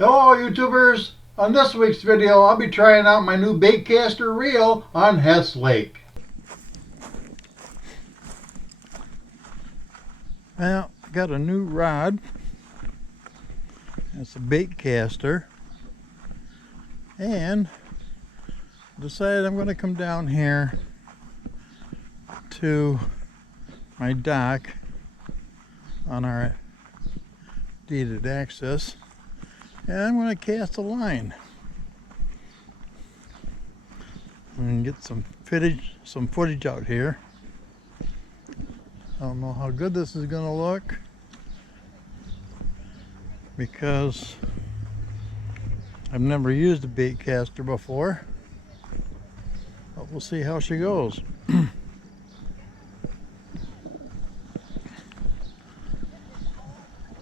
Hello YouTubers! On this week's video I'll be trying out my new Baitcaster Reel on Hess Lake. Well, I got a new rod. It's a Baitcaster. And decided I'm going to come down here to my dock on our deeded access. And I'm going to cast a line and get some footage out here. I don't know how good this is going to look because I've never used a bait caster before, but we'll see how she goes.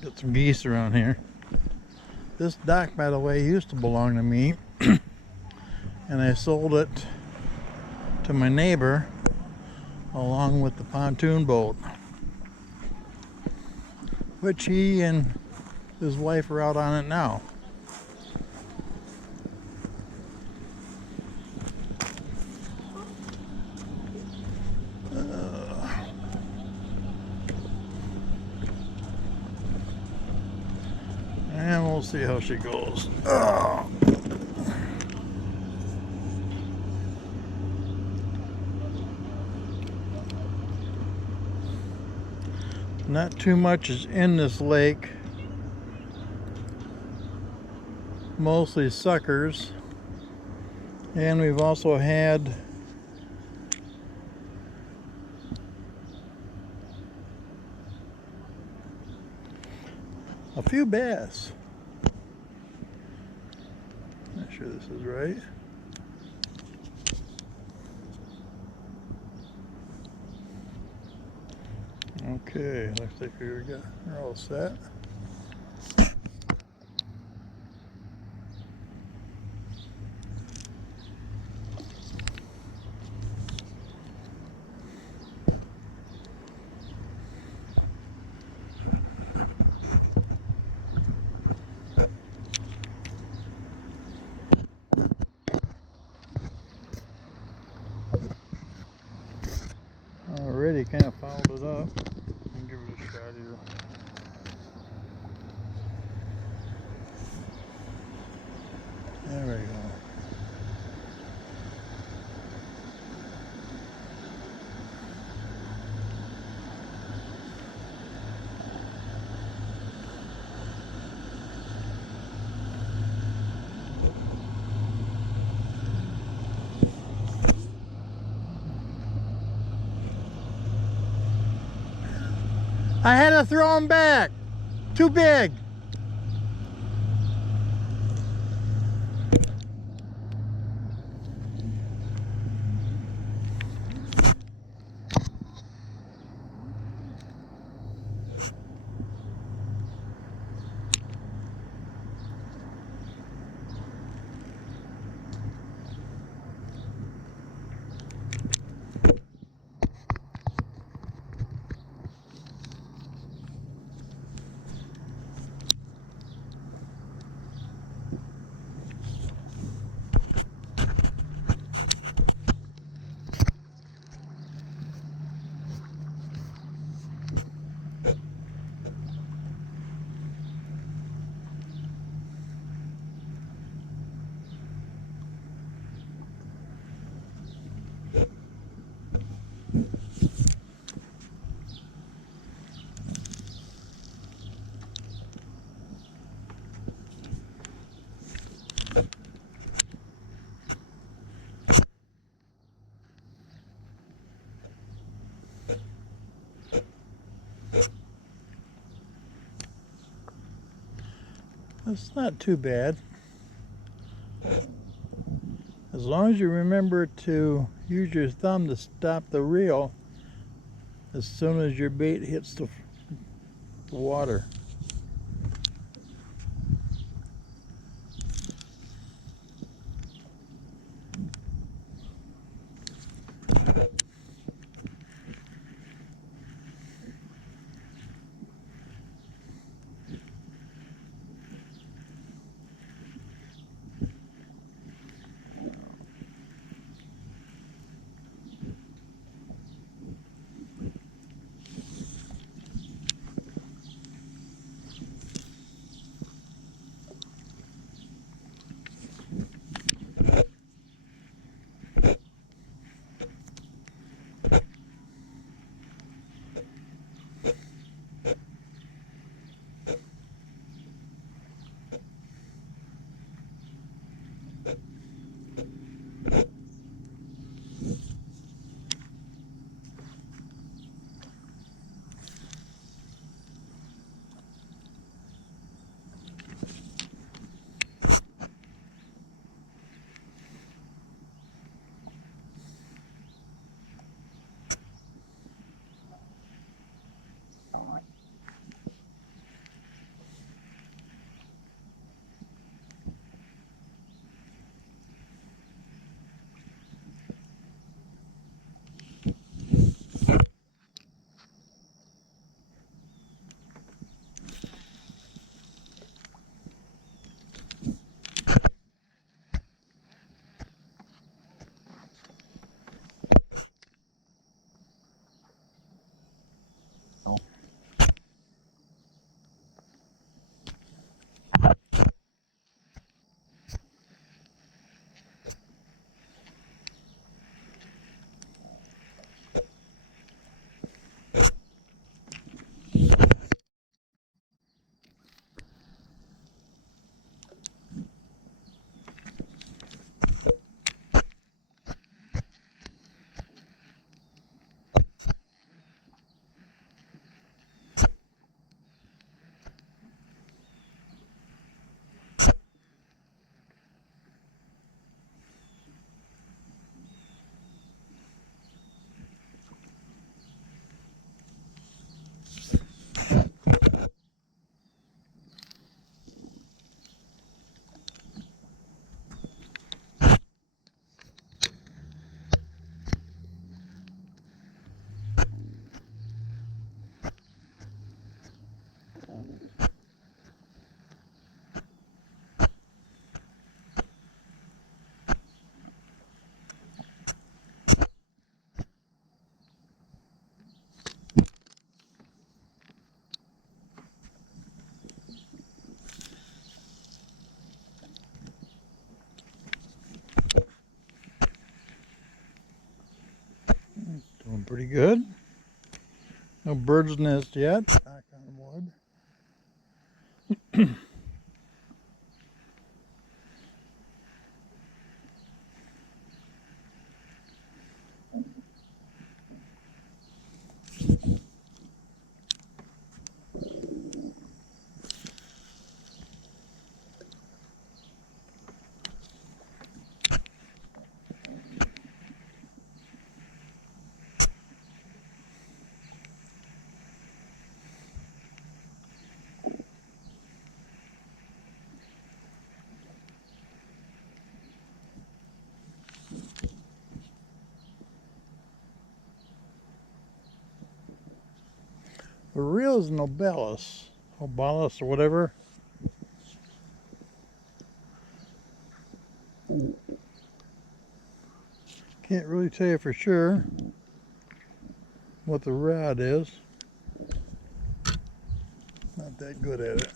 Got some geese around here. This dock, by the way, used to belong to me, and I sold it to my neighbor along with the pontoon boat, which he and his wife are out on it now. And we'll see how she goes. Not too much is in this lake. Mostly suckers. And we've also had a few bass. Not sure this is right. Okay, looks like we're all set. Already kind of fouled it up. I'll give it a shot here. There we go. I had to throw him back. Too big. It's not too bad. As long as you remember to use your thumb to stop the reel as soon as your bait hits the water. pretty good. No bird's nest yet. Knock on wood. The reel is Nobilis or whatever. Can't really tell you for sure what the rod is. Not that good at it.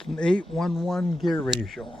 It's an 8-1-1 gear ratio.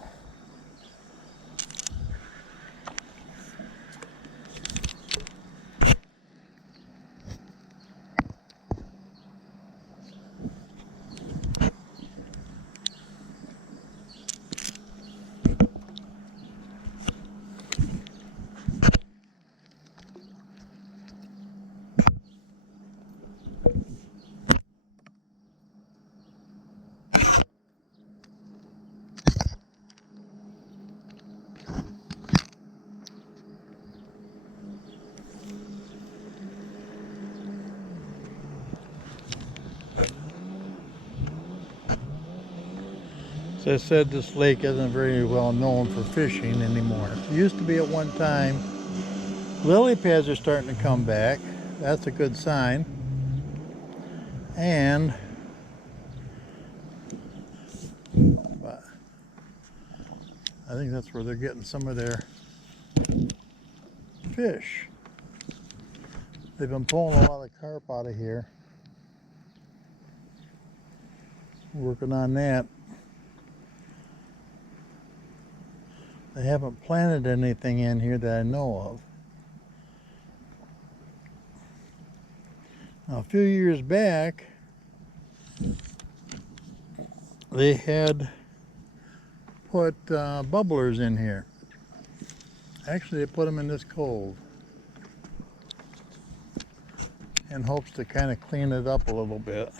As I said, this lake isn't very well known for fishing anymore. It used to be at one time. Lily pads are starting to come back. That's a good sign. And but I think that's where they're getting some of their fish. They've been pulling a lot of carp out of here. Working on that. They haven't planted anything in here that I know of. Now, a few years back, they had put bubblers in here. Actually, they put them in this cove in hopes to kind of clean it up a little bit.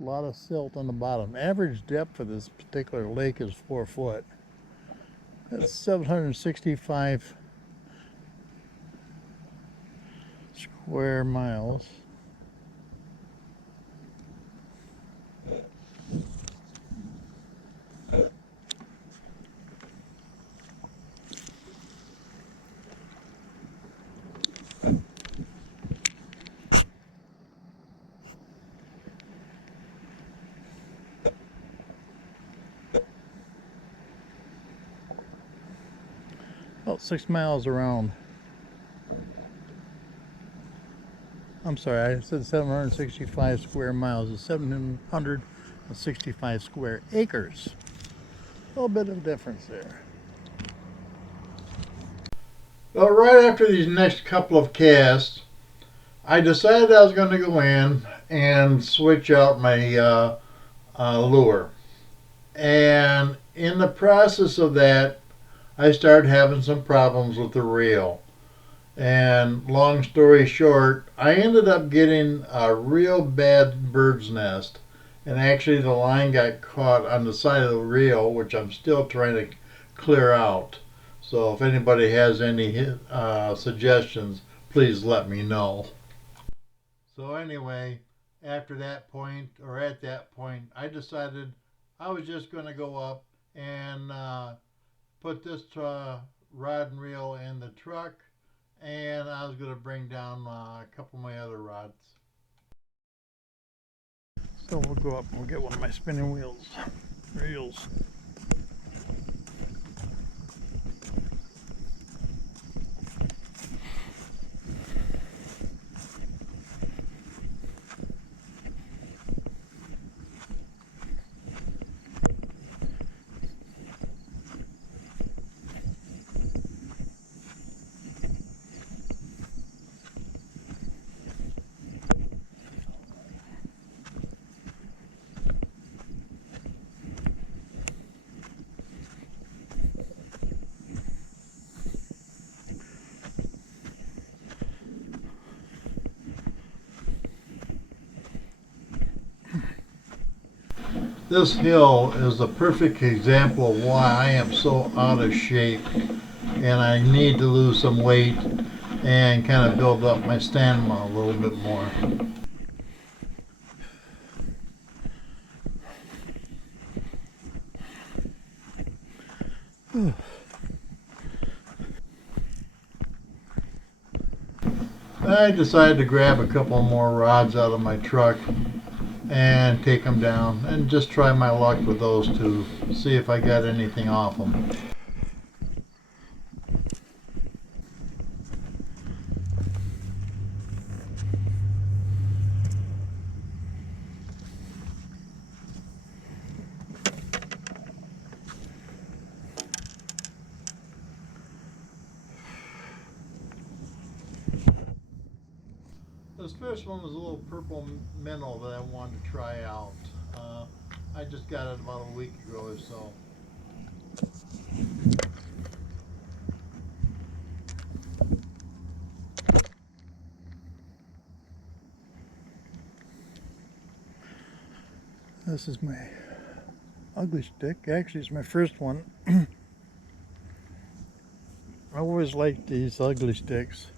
A lot of silt on the bottom. Average depth for this particular lake is 4 foot. That's 765 square miles. About 6 miles around. I'm sorry, I said 765 square miles. It's 765 square acres. A little bit of difference there. Well, right after these next couple of casts, I decided I was going to go in and switch out my lure. And in the process of that, I started having some problems with the reel. And long story short, I ended up getting a real bad bird's nest. And actually the line got caught on the side of the reel, which I'm still trying to clear out. So if anybody has any suggestions, please let me know. So anyway, at that point, I decided I was just going to go up and put this rod and reel in the truck, and I was going to bring down a couple of my other rods. So we'll go up and we'll get one of my spinning reels. This hill is a perfect example of why I am so out of shape and I need to lose some weight and kind of build up my stamina a little bit more. I decided to grab a couple more rods out of my truck and take them down and just try my luck with those two, see if I got anything off them. This first one was a little purple minnow that I wanted to try out. I just got it about a week ago or so. This is my ugly stick. Actually, it's my first one. I always liked these ugly sticks.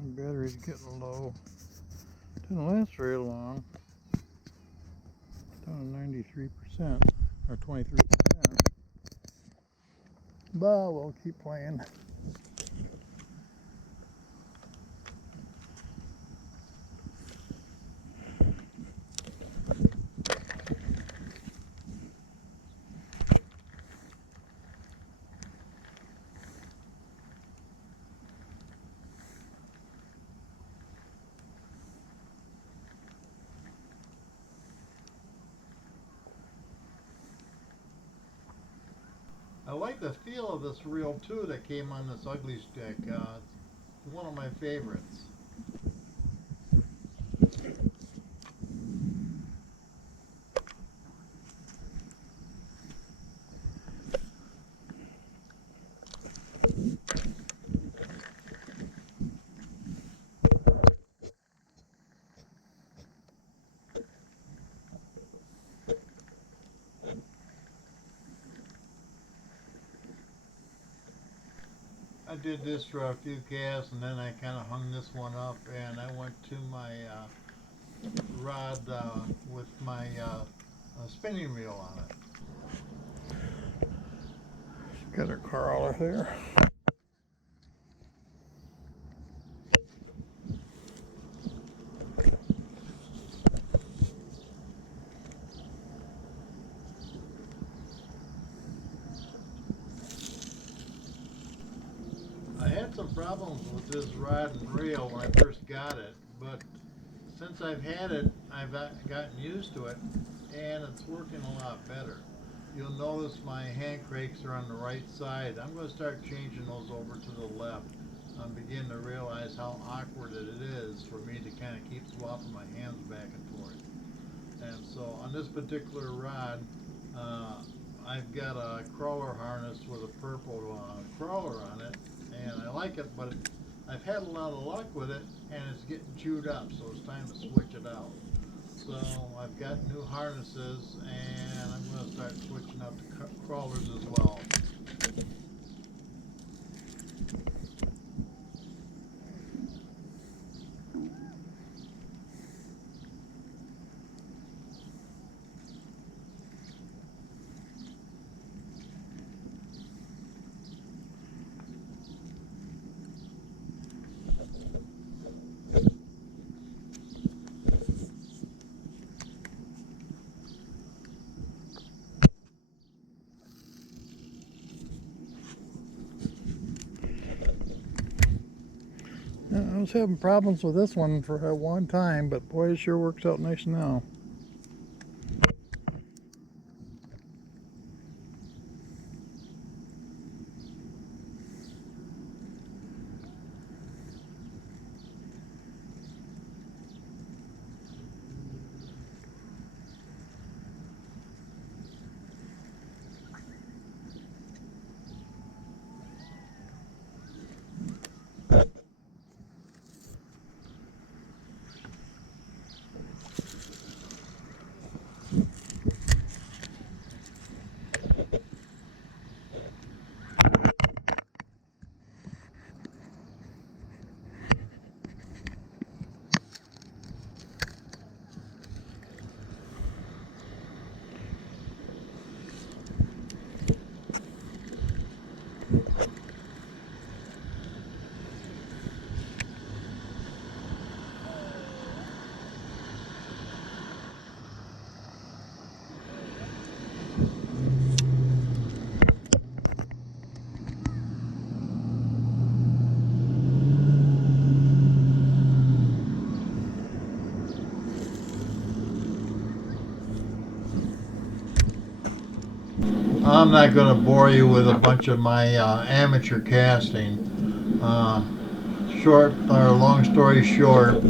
The battery's getting low. Didn't last very long. Down to 93% or 23%. But we'll keep playing. I like the feel of this reel too that came on this ugly stick. It's one of my favorites. I did this for a few casts and then I kind of hung this one up and I went to my rod with my spinning reel on it. Got her crawler there. I had some problems with this rod and reel when I first got it, but since I've had it, I've gotten used to it, and it's working a lot better. You'll notice my hand cranks are on the right side. I'm going to start changing those over to the left. I'm beginning to realize how awkward it is for me to kind of keep swapping my hands back and forth. And so on this particular rod, uh, I've got a crawler harness with a purple crawler on it, and I like it, but I've had a lot of luck with it, and it's getting chewed up, so it's time to switch it out. So I've got new harnesses, and I'm going to start switching out the crawlers as well. I was having problems with this one for at one time, but boy, it sure works out nice now. I'm not going to bore you with a bunch of my amateur casting. Short or long story short,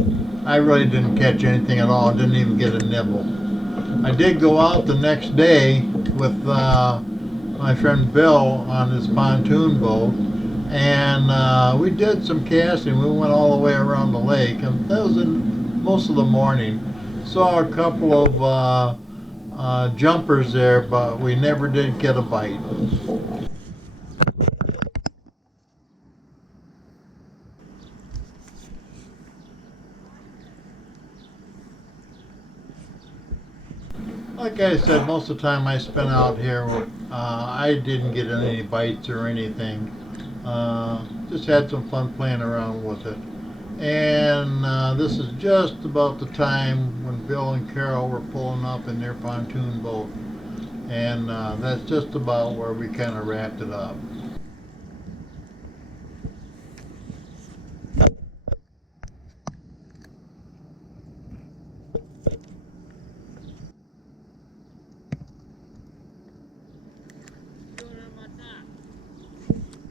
I really didn't catch anything at all. Didn't even get a nibble. I did go out the next day with my friend Bill on his pontoon boat, and we did some casting. We went all the way around the lake, and that was in most of the morning. Saw a couple of jumpers there, but we never did get a bite. Like I said, most of the time I spent out here, I didn't get any bites or anything. Just had some fun playing around with it. And this is just about the time when Bill and Carol were pulling up in their pontoon boat. And that's just about where we kind of wrapped it up.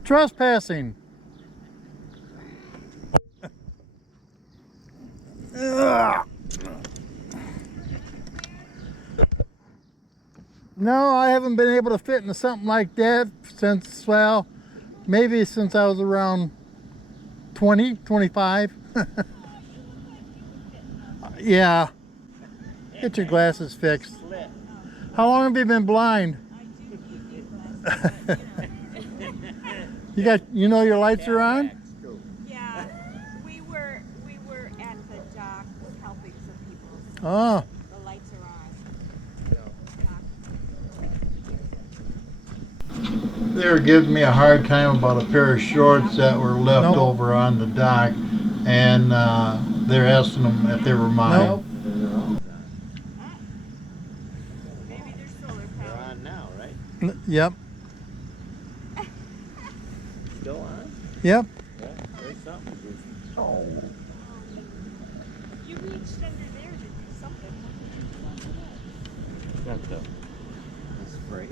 Trespassing. Ugh. No, I haven't been able to fit into something like that since, well, maybe since I was around 20, 25. Yeah, get your glasses fixed. How long have you been blind? You got, you know your lights are on? Yeah, we were at the dock helping some people. So Oh. the lights are on. They were giving me a hard time about a pair of shorts that were left over on the dock, and they're asking them if they were mine. Nope. Maybe they're solar powered. They're on now, right? Yep. Still on? Yep. Yeah, there's something goofy. Oh. You reached under there to do something. Got the spray.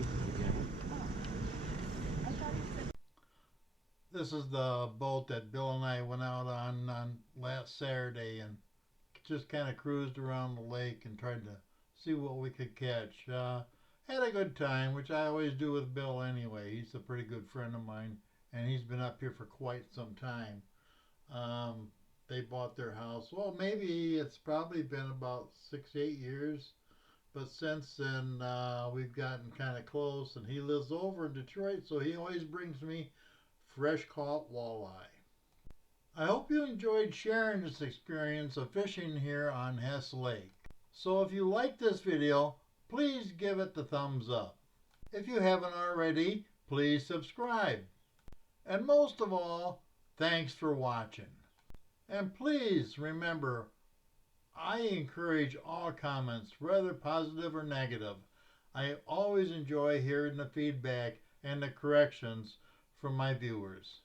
This is the boat that Bill and I went out on last Saturday and just kind of cruised around the lake and tried to see what we could catch. Had a good time, which I always do with Bill anyway. He's a pretty good friend of mine, and he's been up here for quite some time. They bought their house. Well, maybe it's probably been about 6, 8 years. But since then, we've gotten kind of close, and he lives over in Detroit, so he always brings me fresh caught walleye. I hope you enjoyed sharing this experience of fishing here on Hess Lake. So if you like this video, please give it the thumbs up. If you haven't already, please subscribe. And most of all, thanks for watching. And please remember, I encourage all comments, whether positive or negative. I always enjoy hearing the feedback and the corrections from my viewers.